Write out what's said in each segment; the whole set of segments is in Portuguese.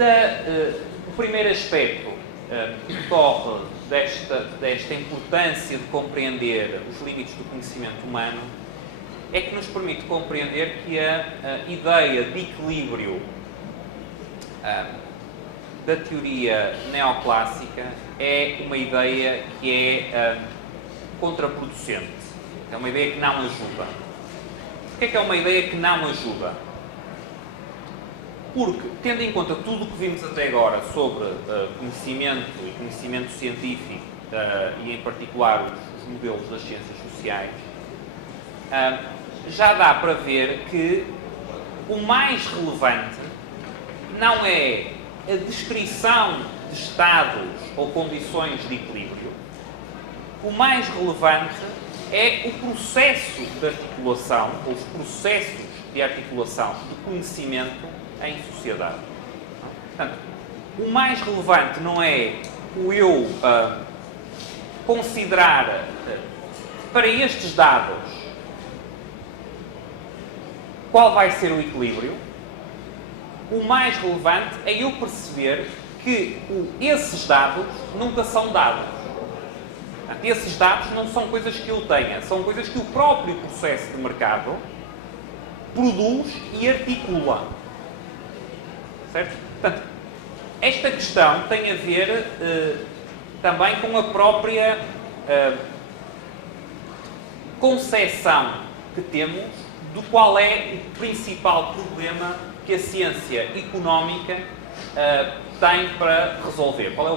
O primeiro aspecto que decorre desta importância de compreender os limites do conhecimento humano é que nos permite compreender que a ideia de equilíbrio da teoria neoclássica é uma ideia que é contraproducente. É uma ideia que não ajuda. Porquê é que é uma ideia que não ajuda? Porque, tendo em conta tudo o que vimos até agora sobre conhecimento e conhecimento científico, e em particular os modelos das ciências sociais, já dá para ver que o mais relevante não é a descrição de estados ou condições de equilíbrio. O mais relevante é o processo de articulação, ou os processos de articulação de conhecimento em sociedade. Portanto, o mais relevante não é o eu considerar para estes dados qual vai ser o equilíbrio. O mais relevante é eu perceber que esses dados nunca são dados. Esses dados não são coisas que eu tenha, são coisas que o próprio processo de mercado produz e articula. Certo? Portanto, esta questão tem a ver também com a própria concepção que temos do qual é o principal problema que a ciência económica tem para resolver. Qual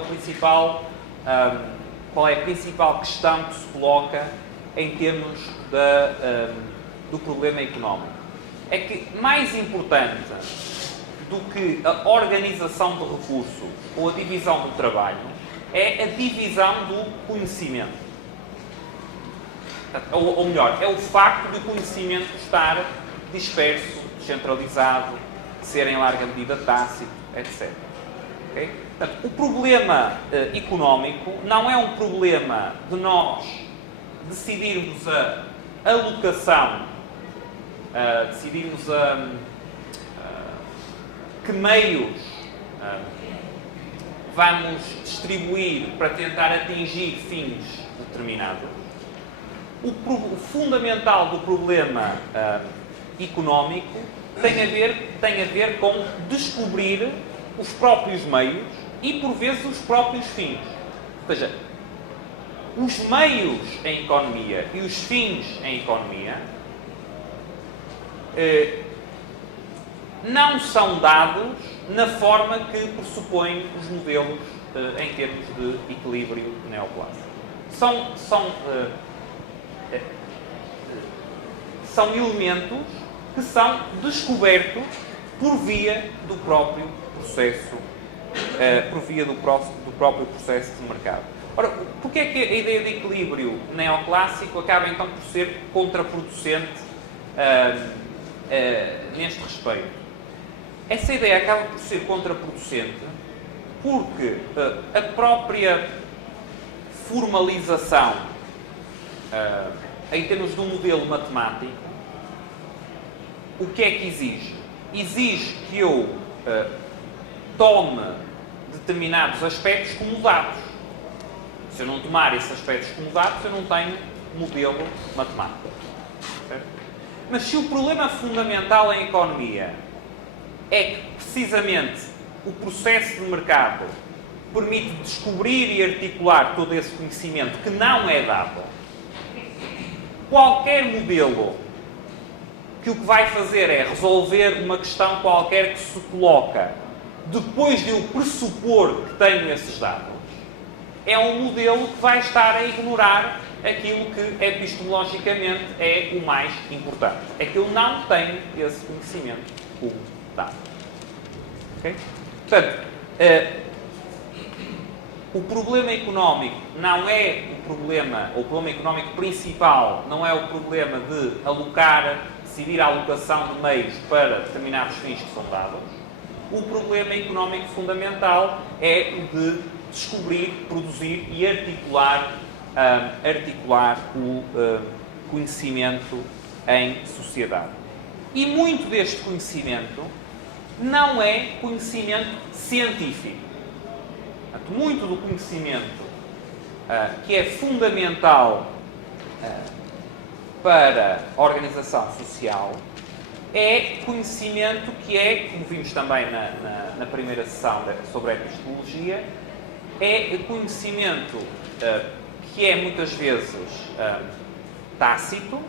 é a principal questão que se coloca em termos do problema económico? É que mais importante do que a organização de recursos ou a divisão do trabalho é a divisão do conhecimento. Ou melhor, é o facto de o conhecimento estar disperso, descentralizado, de ser em larga medida tácito, etc. Okay? Portanto, o problema económico não é um problema de nós decidirmos a alocação, decidirmos que meios vamos distribuir para tentar atingir fins determinados. O fundamental do problema económico tem a ver com descobrir os próprios meios e, por vezes, os próprios fins. Ou seja, os meios em economia e os fins em economia não são dados na forma que pressupõem os modelos em termos de equilíbrio neoclássico. São elementos que são descobertos por via do próprio processo, do próprio processo de mercado. Ora, porquê é que a ideia de equilíbrio neoclássico acaba então por ser contraproducente neste respeito? Essa ideia acaba por ser contraproducente porque a própria formalização em termos de um modelo matemático, o que é que exige? Exige que eu tome determinados aspectos como dados. Se eu não tomar esses aspectos como dados, eu não tenho modelo matemático. Certo? Mas se o problema fundamental em economia é que, precisamente, o processo de mercado permite descobrir e articular todo esse conhecimento que não é dado, qualquer modelo que o que vai fazer é resolver uma questão qualquer que se coloca depois de eu pressupor que tenho esses dados, é um modelo que vai estar a ignorar aquilo que epistemologicamente é o mais importante. É que eu não tenho esse conhecimento como dado. Okay? Portanto, o problema económico não é o problema económico principal não é o problema de decidir a alocação de meios para determinados fins que são dados. O problema económico fundamental é o de descobrir, produzir e articular o conhecimento em sociedade. E muito deste conhecimento não é conhecimento científico. Portanto, muito do conhecimento que é fundamental para a organização social é conhecimento que é, como vimos também na primeira sessão sobre a epistemologia, é conhecimento que é muitas vezes tácito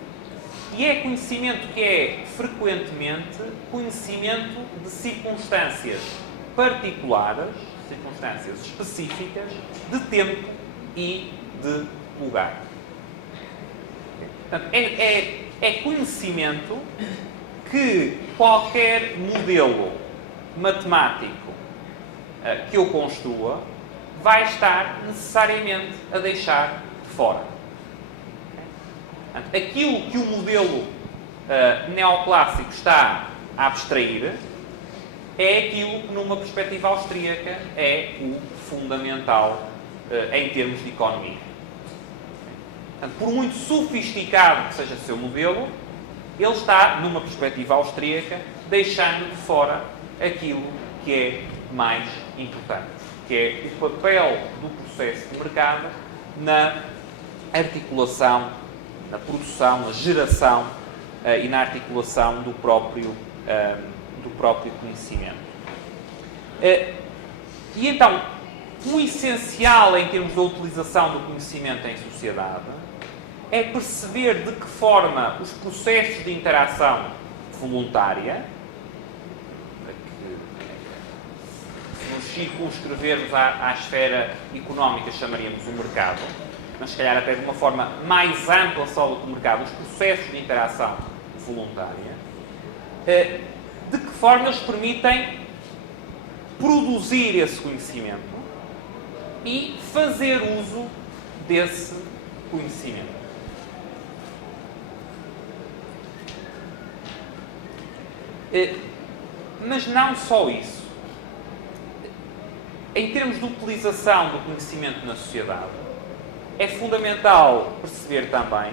e é conhecimento que é frequentemente conhecimento de circunstâncias particulares, circunstâncias específicas, de tempo e de lugar. Portanto, é conhecimento que qualquer modelo matemático que eu construa vai estar necessariamente a deixar de fora. Portanto, aquilo que o modelo neoclássico está a abstrair é aquilo que, numa perspectiva austríaca, é o fundamental em termos de economia. Portanto, por muito sofisticado que seja o seu modelo, ele está, numa perspectiva austríaca, deixando de fora aquilo que é mais importante, que é o papel do processo de mercado na articulação, na produção, na geração e na articulação do próprio conhecimento. E então, o essencial em termos da utilização do conhecimento em sociedade é perceber de que forma os processos de interação voluntária, que se nos circunscrevermos à esfera económica chamaríamos o mercado, mas se calhar até de uma forma mais ampla só do que o mercado, os processos de interação voluntária, de que forma eles permitem produzir esse conhecimento e fazer uso desse conhecimento. Mas não só isso. Em termos de utilização do conhecimento na sociedade, é fundamental perceber também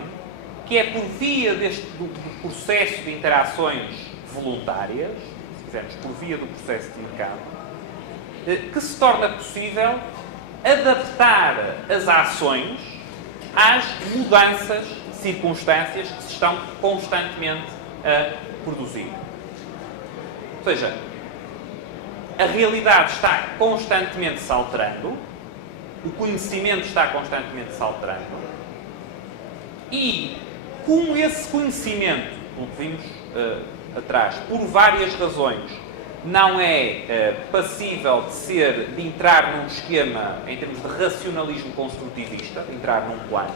que é por via do processo de interações voluntárias, se quisermos, por via do processo de mercado, que se torna possível adaptar as ações às mudanças de circunstâncias que se estão constantemente a produzir. Ou seja, a realidade está constantemente se alterando, o conhecimento está constantemente se alterando, e como esse conhecimento, como vimos atrás, por várias razões, não é passível de entrar num esquema em termos de racionalismo construtivista, de entrar num plano,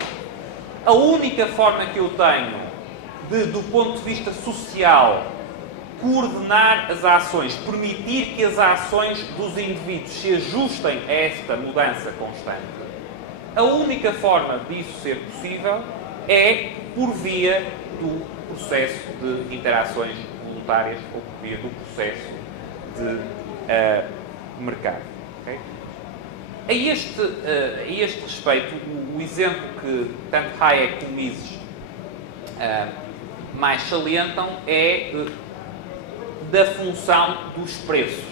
a única forma que eu tenho de, do ponto de vista social, coordenar as ações, permitir que as ações dos indivíduos se ajustem a esta mudança constante, a única forma disso ser possível é por via do processo de interações voluntárias ou por via do processo de mercado. Okay? A este respeito, o exemplo que tanto Hayek como Mises mais salientam é da função dos preços.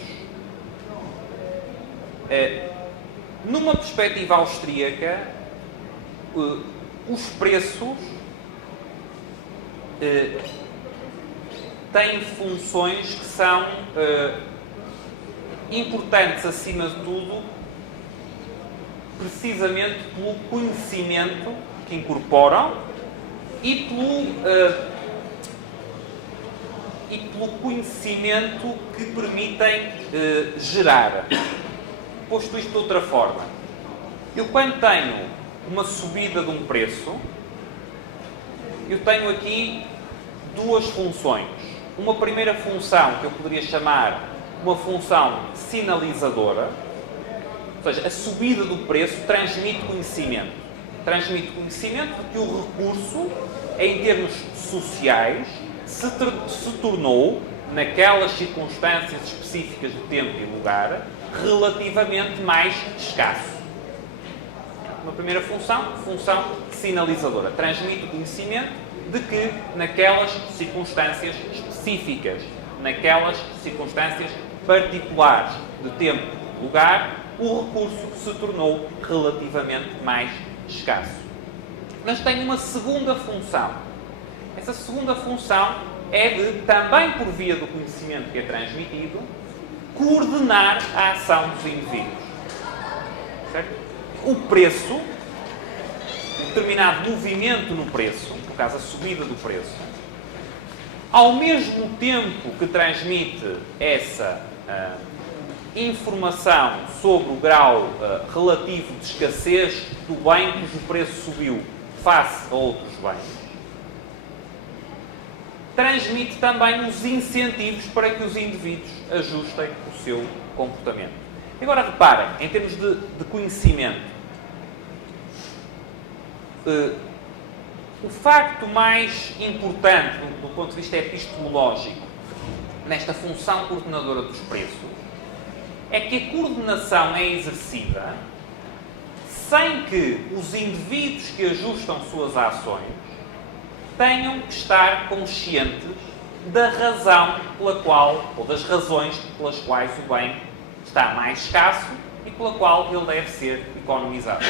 Numa perspectiva austríaca, os preços têm funções que são importantes, acima de tudo, precisamente pelo conhecimento que incorporam e pelo conhecimento que permitem gerar. Posto isto de outra forma, eu quando tenho uma subida de um preço, eu tenho aqui duas funções. Uma primeira função que eu poderia chamar uma função sinalizadora, ou seja, a subida do preço transmite conhecimento. Transmite conhecimento de que o recurso, em termos sociais, se tornou, naquelas circunstâncias específicas de tempo e lugar, relativamente mais escasso. Uma primeira função sinalizadora. Transmite o conhecimento de que, naquelas circunstâncias específicas, naquelas circunstâncias particulares de tempo e lugar, o recurso se tornou relativamente mais escasso. Mas tem uma segunda função. Essa segunda função é de, também por via do conhecimento que é transmitido, coordenar a ação dos indivíduos. Certo? O preço, um determinado movimento no preço, no caso a subida do preço, ao mesmo tempo que transmite essa informação sobre o grau relativo de escassez do bem cujo preço subiu face a outros bens, transmite também os incentivos para que os indivíduos ajustem o seu comportamento. Agora reparem, em termos de conhecimento, o facto mais importante do ponto de vista epistemológico nesta função coordenadora dos preços é que a coordenação é exercida sem que os indivíduos que ajustam suas ações tenham que estar conscientes da razão pela qual, ou das razões pelas quais o bem está mais escasso e pela qual ele deve ser economizado.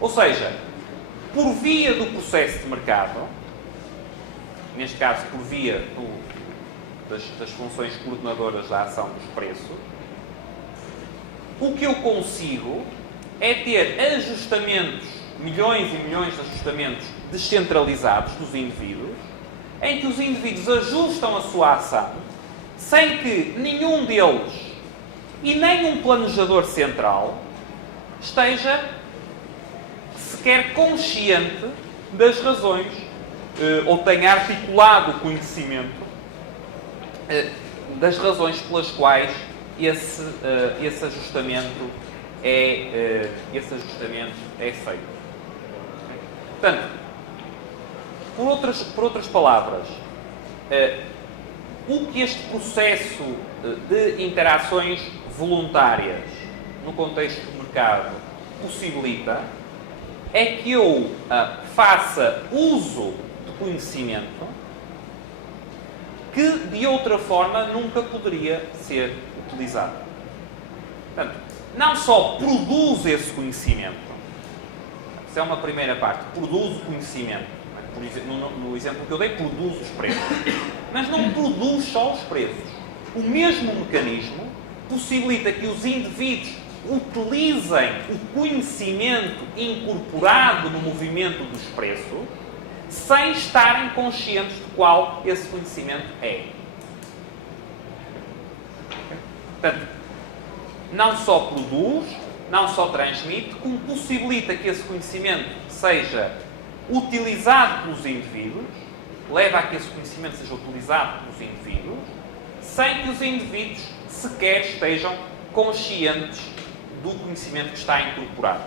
Ou seja, por via do processo de mercado, neste caso por via das funções coordenadoras da ação dos preços, o que eu consigo é ter ajustamentos, milhões e milhões de ajustamentos descentralizados dos indivíduos, em que os indivíduos ajustam a sua ação sem que nenhum deles e nem um planejador central esteja sequer consciente das razões ou tenha articulado o conhecimento das razões pelas quais esse ajustamento é feito. Portanto, por outras palavras, o que este processo de interações voluntárias no contexto do mercado possibilita é que eu faça uso de conhecimento que, de outra forma, nunca poderia ser utilizado. Portanto, não só produz esse conhecimento, isso é uma primeira parte, produz o conhecimento, no exemplo que eu dei, produz os preços, mas não produz só os preços. O mesmo mecanismo possibilita que os indivíduos utilizem o conhecimento incorporado no movimento dos preços sem estarem conscientes de qual esse conhecimento é. Portanto, não só produz, não só transmite, como possibilita que esse conhecimento seja utilizado pelos indivíduos, leva a que esse conhecimento seja utilizado pelos indivíduos, sem que os indivíduos sequer estejam conscientes do conhecimento que está incorporado.